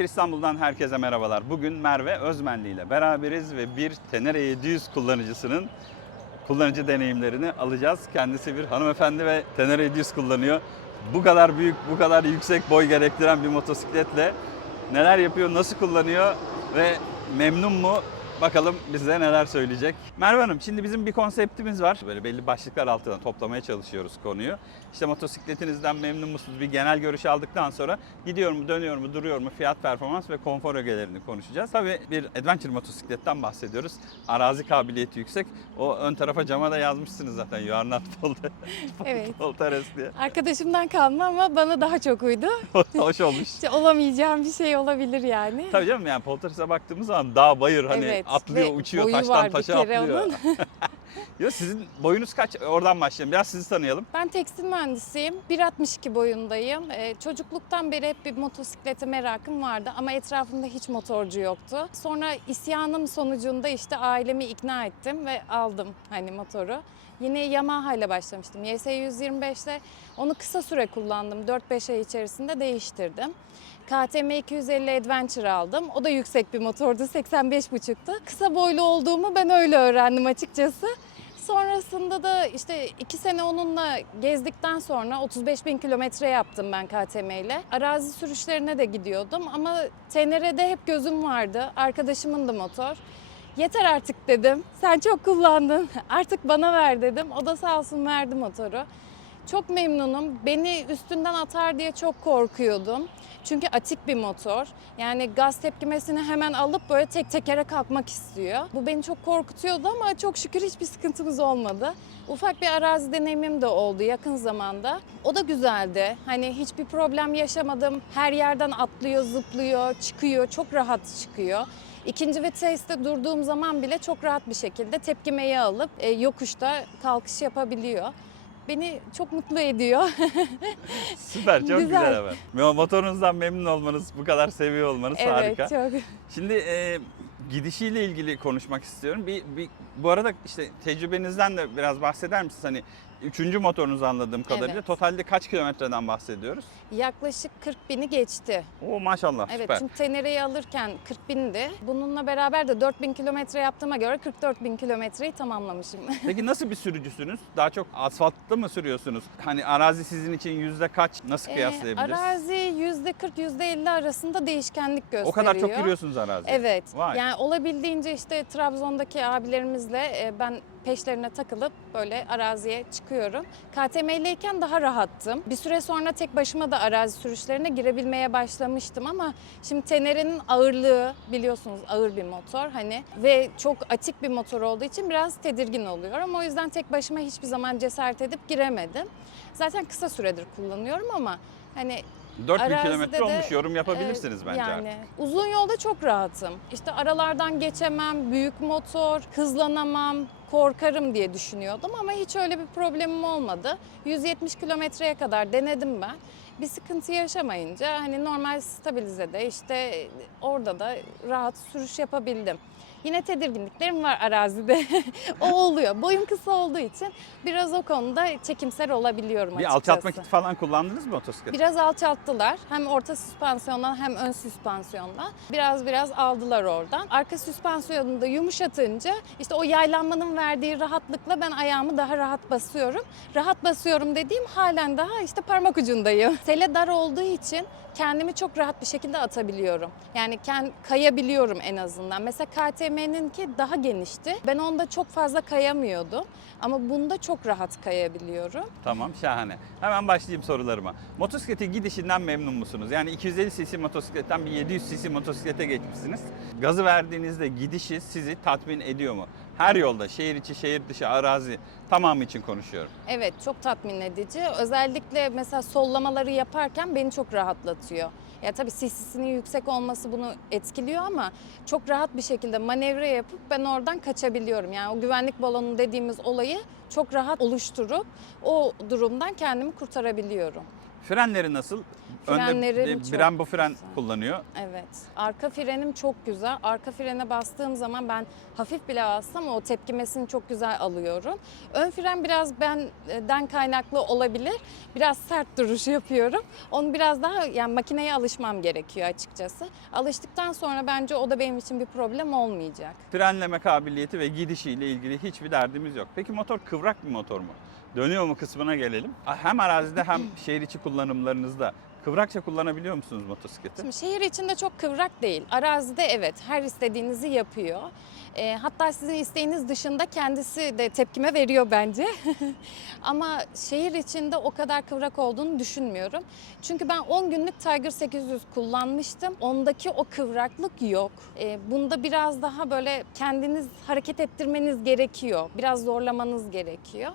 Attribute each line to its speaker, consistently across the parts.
Speaker 1: Adventure İstanbul'dan herkese merhabalar. Bugün Merve Özmenli ile beraberiz ve bir Tenere 700 kullanıcısının kullanıcı deneyimlerini alacağız. Kendisi bir hanımefendi ve Tenere 700 kullanıyor. Bu kadar büyük, bu kadar yüksek boy gerektiren bir motosikletle neler yapıyor, nasıl kullanıyor ve memnun mu? Bakalım bize neler söyleyecek. Merve Hanım şimdi bizim bir konseptimiz var. Böyle belli başlıklar altına toplamaya çalışıyoruz konuyu. İşte motosikletinizden memnun musunuz? Bir genel görüş aldıktan sonra gidiyor mu, dönüyor mu, duruyor mu, fiyat performans ve konfor ögelerini konuşacağız. Tabii bir adventure motosikletten bahsediyoruz. Arazi kabiliyeti yüksek. O ön tarafa cama da yazmışsınız zaten. You are not Polter-
Speaker 2: Evet.
Speaker 1: Polteres diye.
Speaker 2: Arkadaşımdan kalma ama bana daha çok uydu.
Speaker 1: Hoş olmuş.
Speaker 2: Olamayacağım bir şey olabilir yani.
Speaker 1: Tabii canım yani Polteres'e baktığımız zaman dağ, bayır hani
Speaker 2: Evet,
Speaker 1: atlıyor, uçuyor,
Speaker 2: boyu
Speaker 1: taştan
Speaker 2: var bir
Speaker 1: taşa
Speaker 2: kere
Speaker 1: atlıyor.
Speaker 2: onun.
Speaker 1: ya sizin boyunuz kaç? Oradan başlayalım. Biraz sizi tanıyalım.
Speaker 2: Ben tekstil mühendisiyim. 1.62 boyundayım. Ee, çocukluktan beri hep bir motosiklete merakım vardı ama etrafımda hiç motorcu yoktu. Sonra isyanım sonucunda işte ailemi ikna ettim ve aldım hani motoru. Yine Yamaha ile başlamıştım. YS 125'te onu kısa süre kullandım. 4-5 ay içerisinde değiştirdim. KTM 250 Adventure aldım. O da yüksek bir motordu. 85,5'tu. Kısa boylu olduğumu ben öyle öğrendim açıkçası. Sonrasında da işte iki sene onunla gezdikten sonra 35 bin kilometre yaptım ben KTM ile. Arazi sürüşlerine de gidiyordum ama Tenere'de hep gözüm vardı. Arkadaşımın da motor. Yeter artık dedim. Sen çok kullandın. Artık bana ver dedim. O da sağ olsun verdi motoru. Çok memnunum. Beni üstünden atar diye çok korkuyordum. Çünkü atik bir motor. Yani gaz tepkimesini hemen alıp böyle tek tekere kalkmak istiyor. Bu beni çok korkutuyordu ama çok şükür hiçbir sıkıntımız olmadı. Ufak bir arazi deneyimim de oldu yakın zamanda. O da güzeldi. Hani hiçbir problem yaşamadım. Her yerden atlıyor, zıplıyor, çıkıyor. Çok rahat çıkıyor. İkinci viteste durduğum zaman bile çok rahat bir şekilde tepkimeyi alıp e, yokuşta kalkış yapabiliyor. Beni çok mutlu ediyor.
Speaker 1: Süper, çok güzel,
Speaker 2: Güzel.
Speaker 1: haber. Mo- Motorunuzdan memnun olmanız, bu kadar seviyor olmanız
Speaker 2: evet,
Speaker 1: harika.
Speaker 2: çok.
Speaker 1: Şimdi e, gidişiyle ilgili konuşmak istiyorum. Bir, bir bu arada işte tecrübenizden de biraz bahseder misiniz? Hani üçüncü motorunuzu anladığım kadarıyla
Speaker 2: Evet.
Speaker 1: totalde kaç kilometreden bahsediyoruz?
Speaker 2: Yaklaşık 40 bini geçti.
Speaker 1: Oo maşallah
Speaker 2: Evet
Speaker 1: süper.
Speaker 2: çünkü Tenere'yi alırken 40 bindi. Bununla beraber de 4 bin kilometre yaptığıma göre 44 bin kilometreyi tamamlamışım.
Speaker 1: Peki nasıl bir sürücüsünüz? Daha çok asfaltta mı sürüyorsunuz? Hani arazi sizin için yüzde kaç? Nasıl
Speaker 2: Ee,
Speaker 1: kıyaslayabiliriz?
Speaker 2: arazi %40 %50 arasında değişkenlik gösteriyor.
Speaker 1: o kadar çok giriyorsunuz araziye.
Speaker 2: Evet.
Speaker 1: Vay.
Speaker 2: Yani olabildiğince işte Trabzon'daki abilerimizle e, ben peşlerine takılıp böyle araziye çıkıyorum. KTM ileyken daha rahattım. Bir süre sonra tek başıma da arazi sürüşlerine girebilmeye başlamıştım ama şimdi Tenere'nin ağırlığı biliyorsunuz ağır bir motor hani ve çok atik bir motor olduğu için biraz tedirgin oluyorum. O yüzden tek başıma hiçbir zaman cesaret edip giremedim. Zaten kısa süredir kullanıyorum ama hani
Speaker 1: 4000
Speaker 2: arazide
Speaker 1: kilometre
Speaker 2: de,
Speaker 1: olmuş yorum yapabilirsiniz
Speaker 2: e,
Speaker 1: bence
Speaker 2: Yani
Speaker 1: artık.
Speaker 2: uzun yolda çok rahatım. İşte aralardan geçemem, büyük motor, hızlanamam, korkarım diye düşünüyordum ama hiç öyle bir problemim olmadı. 170 kilometreye kadar denedim ben. Bir sıkıntı yaşamayınca hani normal stabilizede işte orada da rahat sürüş yapabildim. Yine tedirginliklerim var arazide. o oluyor. Boyum kısa olduğu için biraz o konuda çekimser olabiliyorum
Speaker 1: Bir
Speaker 2: açıkçası.
Speaker 1: alçaltma kiti falan kullandınız mı motosiklete?
Speaker 2: Biraz alçalttılar. Hem orta süspansiyondan hem ön süspansiyondan. Biraz biraz aldılar oradan. Arka süspansiyonunu da yumuşatınca işte o yaylanmanın verdiği rahatlıkla ben ayağımı daha rahat basıyorum. Rahat basıyorum dediğim halen daha işte parmak ucundayım. Sele dar olduğu için kendimi çok rahat bir şekilde atabiliyorum. Yani kend, kayabiliyorum en azından. Mesela KTM'ninki daha genişti. Ben onda çok fazla kayamıyordum. Ama bunda çok rahat kayabiliyorum.
Speaker 1: Tamam şahane. Hemen başlayayım sorularıma. Motosikletin gidişinden memnun musunuz? Yani 250 cc motosikletten bir 700 cc motosiklete geçmişsiniz. Gazı verdiğinizde gidişi sizi tatmin ediyor mu? Her yolda şehir içi, şehir dışı, arazi tamamı için konuşuyorum.
Speaker 2: Evet çok tatmin edici. Özellikle mesela sollamaları yaparken beni çok rahatlatıyor. Ya tabii CC'sinin yüksek olması bunu etkiliyor ama çok rahat bir şekilde manevra yapıp ben oradan kaçabiliyorum. Yani o güvenlik balonu dediğimiz olayı çok rahat oluşturup o durumdan kendimi kurtarabiliyorum.
Speaker 1: Frenleri nasıl?
Speaker 2: Frenlerim
Speaker 1: Önde
Speaker 2: çok
Speaker 1: Brembo fren
Speaker 2: güzel.
Speaker 1: kullanıyor.
Speaker 2: Evet. Arka frenim çok güzel. Arka frene bastığım zaman ben hafif bile bassam o tepkimesini çok güzel alıyorum. Ön fren biraz benden kaynaklı olabilir. Biraz sert duruş yapıyorum. Onu biraz daha yani makineye alışmam gerekiyor açıkçası. Alıştıktan sonra bence o da benim için bir problem olmayacak.
Speaker 1: Frenleme kabiliyeti ve gidişiyle ilgili hiçbir derdimiz yok. Peki motor kıvrak bir motor mu? Dönüyor mu kısmına gelelim. Hem arazide hem şehir içi kullanımlarınızda kıvrakça kullanabiliyor musunuz motosikleti?
Speaker 2: Şimdi şehir içinde çok kıvrak değil. Arazide evet her istediğinizi yapıyor. E, hatta sizin isteğiniz dışında kendisi de tepkime veriyor bence. Ama şehir içinde o kadar kıvrak olduğunu düşünmüyorum. Çünkü ben 10 günlük Tiger 800 kullanmıştım. Ondaki o kıvraklık yok. E, bunda biraz daha böyle kendiniz hareket ettirmeniz gerekiyor. Biraz zorlamanız gerekiyor.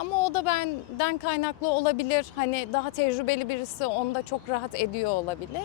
Speaker 2: Ama o da benden kaynaklı olabilir. Hani daha tecrübeli birisi onda çok rahat ediyor olabilir.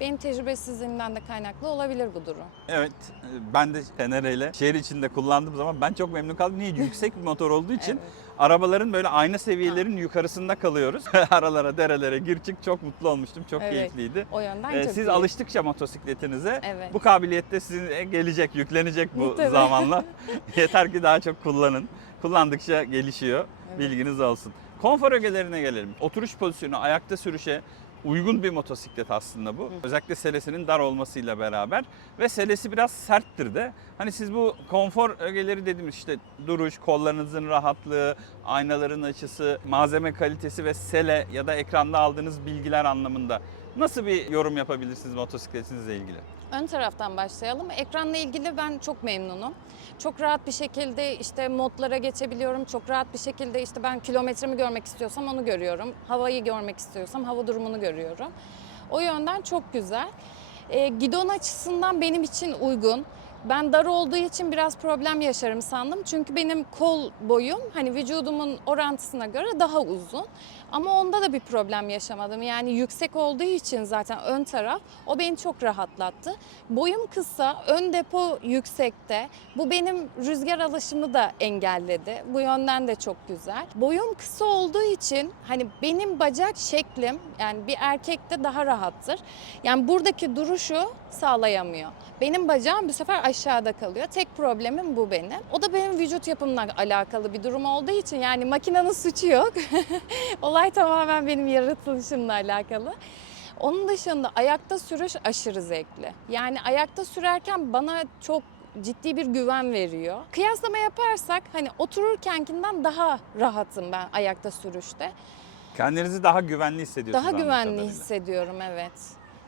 Speaker 2: Benim tecrübesizliğimden de kaynaklı olabilir bu durum.
Speaker 1: Evet, e, ben de Tenere ile şehir içinde kullandığım zaman ben çok memnun kaldım. Niye? Yüksek bir motor olduğu için
Speaker 2: Evet.
Speaker 1: arabaların böyle aynı seviyelerin yukarısında kalıyoruz. Aralara, derelere gir çık çok mutlu olmuştum. Çok
Speaker 2: Evet.
Speaker 1: keyifliydi.
Speaker 2: O yönden
Speaker 1: Ee,
Speaker 2: çok
Speaker 1: siz
Speaker 2: iyi.
Speaker 1: alıştıkça motosikletinize
Speaker 2: Evet.
Speaker 1: bu kabiliyette size gelecek, yüklenecek bu
Speaker 2: Tabii.
Speaker 1: zamanla. Yeter ki daha çok kullanın. Kullandıkça gelişiyor. Bilginiz olsun. Konfor ögelerine gelelim. Oturuş pozisyonu, ayakta sürüşe uygun bir motosiklet aslında bu. Özellikle selesinin dar olmasıyla beraber ve selesi biraz serttir de. Hani siz bu konfor ögeleri dediğimiz işte duruş, kollarınızın rahatlığı, aynaların açısı, malzeme kalitesi ve sele ya da ekranda aldığınız bilgiler anlamında nasıl bir yorum yapabilirsiniz motosikletinizle ilgili?
Speaker 2: Ön taraftan başlayalım. Ekranla ilgili ben çok memnunum. Çok rahat bir şekilde işte modlara geçebiliyorum. Çok rahat bir şekilde işte ben kilometremi görmek istiyorsam onu görüyorum. Havayı görmek istiyorsam hava durumunu görüyorum. O yönden çok güzel. E, gidon açısından benim için uygun. Ben dar olduğu için biraz problem yaşarım sandım. Çünkü benim kol boyum hani vücudumun orantısına göre daha uzun. Ama onda da bir problem yaşamadım. Yani yüksek olduğu için zaten ön taraf o beni çok rahatlattı. Boyum kısa, ön depo yüksekte. Bu benim rüzgar alışımı da engelledi. Bu yönden de çok güzel. Boyum kısa olduğu için hani benim bacak şeklim yani bir erkekte daha rahattır. Yani buradaki duruşu sağlayamıyor. Benim bacağım bu sefer aşağıda kalıyor. Tek problemim bu benim. O da benim vücut yapımla alakalı bir durum olduğu için yani makinenin suçu yok. Olay tamamen benim yaratılışımla alakalı. Onun dışında ayakta sürüş aşırı zevkli. Yani ayakta sürerken bana çok ciddi bir güven veriyor. Kıyaslama yaparsak hani otururkenkinden daha rahatım ben ayakta sürüşte.
Speaker 1: Kendinizi daha güvenli hissediyorsunuz.
Speaker 2: Daha güvenli
Speaker 1: kadarıyla.
Speaker 2: hissediyorum evet.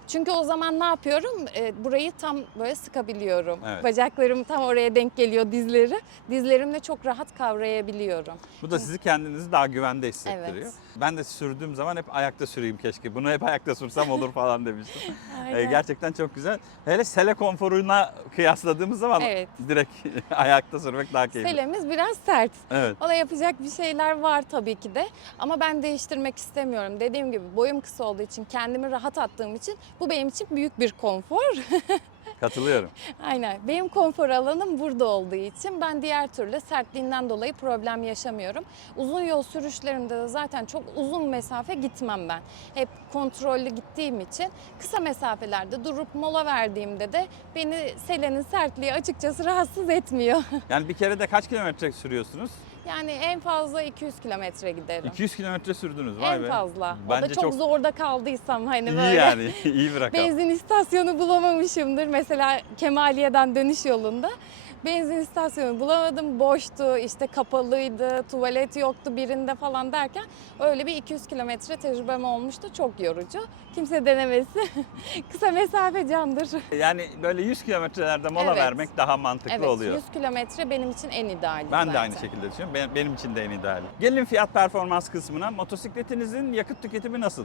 Speaker 2: Çünkü o zaman ne yapıyorum? Ee, burayı tam böyle sıkabiliyorum.
Speaker 1: Evet.
Speaker 2: Bacaklarım tam oraya denk geliyor dizleri. Dizlerimle çok rahat kavrayabiliyorum.
Speaker 1: Bu da sizi kendinizi daha güvende hissettiriyor.
Speaker 2: Evet.
Speaker 1: Ben de sürdüğüm zaman hep ayakta süreyim keşke. Bunu hep ayakta sürsem olur falan demiştim.
Speaker 2: Aynen.
Speaker 1: gerçekten çok güzel. Hele sele konforuna kıyasladığımız zaman
Speaker 2: Evet.
Speaker 1: direkt ayakta sürmek daha keyifli.
Speaker 2: Selemiz biraz sert.
Speaker 1: Evet.
Speaker 2: Ona yapacak bir şeyler var tabii ki de. Ama ben değiştirmek istemiyorum. Dediğim gibi boyum kısa olduğu için, kendimi rahat attığım için bu benim için büyük bir konfor.
Speaker 1: Katılıyorum.
Speaker 2: Aynen. Benim konfor alanım burada olduğu için ben diğer türlü sertliğinden dolayı problem yaşamıyorum. Uzun yol sürüşlerimde de zaten çok uzun mesafe gitmem ben. Hep kontrollü gittiğim için kısa mesafelerde durup mola verdiğimde de beni selenin sertliği açıkçası rahatsız etmiyor.
Speaker 1: Yani bir kere de kaç kilometre sürüyorsunuz?
Speaker 2: Yani en fazla 200 kilometre giderim.
Speaker 1: 200 kilometre sürdünüz. Vay
Speaker 2: en
Speaker 1: be.
Speaker 2: fazla. o
Speaker 1: Bence
Speaker 2: da çok,
Speaker 1: çok
Speaker 2: zorda kaldıysam hani
Speaker 1: iyi
Speaker 2: böyle.
Speaker 1: yani. iyi bir rakam.
Speaker 2: Benzin istasyonu bulamamışımdır. Mesela Kemaliye'den dönüş yolunda. Benzin istasyonu bulamadım. Boştu, işte kapalıydı, tuvalet yoktu birinde falan derken öyle bir 200 kilometre tecrübem olmuştu. Çok yorucu. Kimse denemesi. Kısa mesafe candır.
Speaker 1: Yani böyle 100 kilometrelerde mola
Speaker 2: Evet.
Speaker 1: vermek daha mantıklı
Speaker 2: Evet,
Speaker 1: oluyor.
Speaker 2: 100 kilometre benim için en ideali
Speaker 1: Ben
Speaker 2: zaten.
Speaker 1: de aynı şekilde düşünüyorum. Benim, benim için de en ideali. Gelin fiyat performans kısmına. Motosikletinizin yakıt tüketimi nasıl?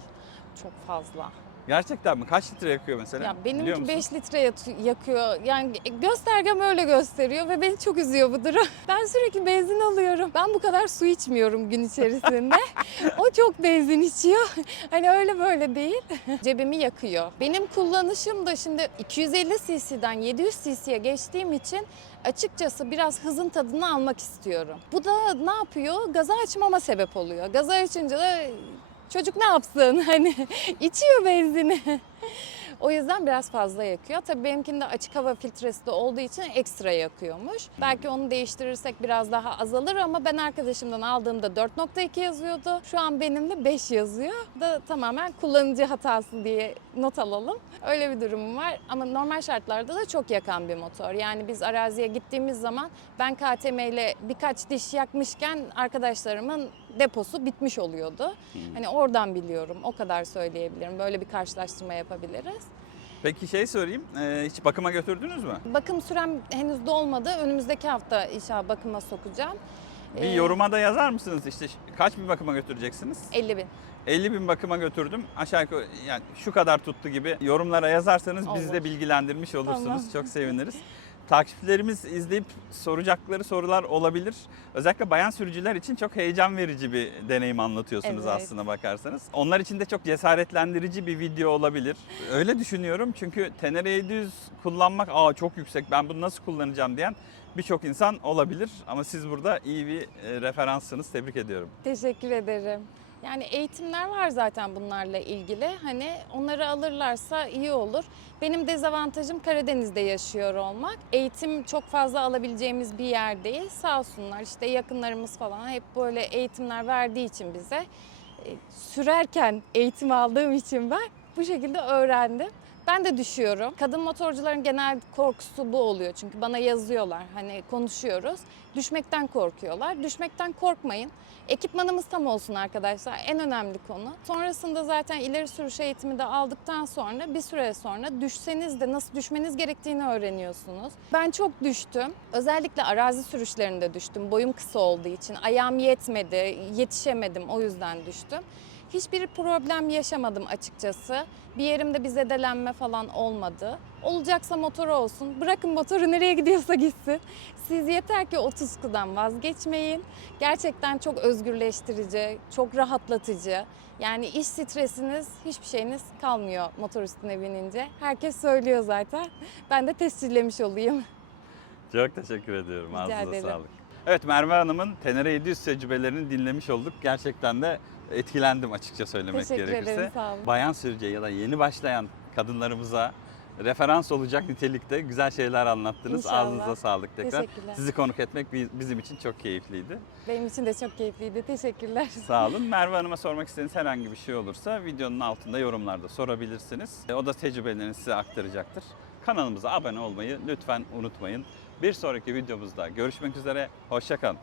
Speaker 2: Çok fazla.
Speaker 1: Gerçekten mi? Kaç litre yakıyor mesela?
Speaker 2: Ya benimki
Speaker 1: musun?
Speaker 2: 5 litre yakıyor. Yani göstergem öyle gösteriyor ve beni çok üzüyor bu durum. Ben sürekli benzin alıyorum. Ben bu kadar su içmiyorum gün içerisinde. o çok benzin içiyor. Hani öyle böyle değil. Cebimi yakıyor. Benim kullanışım da şimdi 250 cc'den 700 cc'ye geçtiğim için açıkçası biraz hızın tadını almak istiyorum. Bu da ne yapıyor? Gaza açmama sebep oluyor. Gaza açınca da Çocuk ne yapsın? Hani içiyor benzini. O yüzden biraz fazla yakıyor. Tabii benimkinde açık hava filtresi de olduğu için ekstra yakıyormuş. Belki onu değiştirirsek biraz daha azalır ama ben arkadaşımdan aldığımda 4.2 yazıyordu. Şu an benimde 5 yazıyor. Da tamamen kullanıcı hatası diye not alalım. Öyle bir durum var ama normal şartlarda da çok yakan bir motor. Yani biz araziye gittiğimiz zaman ben KTM ile birkaç diş yakmışken arkadaşlarımın deposu bitmiş oluyordu. Hani oradan biliyorum. O kadar söyleyebilirim. Böyle bir karşılaştırma yapabiliriz.
Speaker 1: Peki şey sorayım. e, hiç bakıma götürdünüz mü?
Speaker 2: Bakım sürem henüz dolmadı. Önümüzdeki hafta inşallah bakıma sokacağım.
Speaker 1: Bir
Speaker 2: Ee,
Speaker 1: yoruma da yazar mısınız? İşte kaç bir bakıma götüreceksiniz?
Speaker 2: 50 bin.
Speaker 1: 50 bin bakıma götürdüm. Aşağı yukarı yani şu kadar tuttu gibi yorumlara yazarsanız
Speaker 2: Olur.
Speaker 1: de bilgilendirmiş olursunuz.
Speaker 2: Tamam.
Speaker 1: Çok seviniriz. Takipçilerimiz izleyip soracakları sorular olabilir. Özellikle bayan sürücüler için çok heyecan verici bir deneyim anlatıyorsunuz
Speaker 2: Evet.
Speaker 1: aslında bakarsanız. Onlar için de çok cesaretlendirici bir video olabilir. Öyle düşünüyorum çünkü Tenere 700 kullanmak aa çok yüksek ben bunu nasıl kullanacağım diyen birçok insan olabilir. Ama siz burada iyi bir e, referanssınız. Tebrik ediyorum.
Speaker 2: Teşekkür ederim. Yani eğitimler var zaten bunlarla ilgili. Hani onları alırlarsa iyi olur. Benim dezavantajım Karadeniz'de yaşıyor olmak. Eğitim çok fazla alabileceğimiz bir yer değil. Sağ olsunlar işte yakınlarımız falan hep böyle eğitimler verdiği için bize e, sürerken eğitim aldığım için ben bu şekilde öğrendim. Ben de düşüyorum. Kadın motorcuların genel korkusu bu oluyor. Çünkü bana yazıyorlar. Hani konuşuyoruz. Düşmekten korkuyorlar. Düşmekten korkmayın. Ekipmanımız tam olsun arkadaşlar. En önemli konu. Sonrasında zaten ileri sürüş eğitimi de aldıktan sonra bir süre sonra düşseniz de nasıl düşmeniz gerektiğini öğreniyorsunuz. Ben çok düştüm. Özellikle arazi sürüşlerinde düştüm. Boyum kısa olduğu için. Ayağım yetmedi. Yetişemedim. O yüzden düştüm. Hiçbir problem yaşamadım açıkçası. Bir yerimde bir zedelenme falan olmadı. Olacaksa motoru olsun. Bırakın motoru nereye gidiyorsa gitsin. Siz yeter ki o tutkudan vazgeçmeyin. Gerçekten çok özgürleştirici, çok rahatlatıcı. Yani iş stresiniz, hiçbir şeyiniz kalmıyor motor üstüne binince. Herkes söylüyor zaten. Ben de tescillemiş olayım.
Speaker 1: Çok teşekkür ediyorum.
Speaker 2: Rica
Speaker 1: Ağzınıza
Speaker 2: ederim.
Speaker 1: sağlık. Evet Merve Hanım'ın Tenere 700 tecrübelerini dinlemiş olduk. Gerçekten de etkilendim açıkça söylemek
Speaker 2: Teşekkür
Speaker 1: gerekirse.
Speaker 2: ederim, sağ olun.
Speaker 1: Bayan sürücüye ya da yeni başlayan kadınlarımıza referans olacak nitelikte güzel şeyler anlattınız.
Speaker 2: İnşallah.
Speaker 1: Ağzınıza sağlık tekrar. Sizi konuk etmek bi- bizim için çok keyifliydi.
Speaker 2: Benim için de çok keyifliydi. Teşekkürler.
Speaker 1: Sağ olun. Merve Hanım'a sormak istediğiniz herhangi bir şey olursa videonun altında yorumlarda sorabilirsiniz. E, O da tecrübelerini size aktaracaktır. Kanalımıza abone olmayı lütfen unutmayın. Bir sonraki videomuzda görüşmek üzere. Hoşçakalın.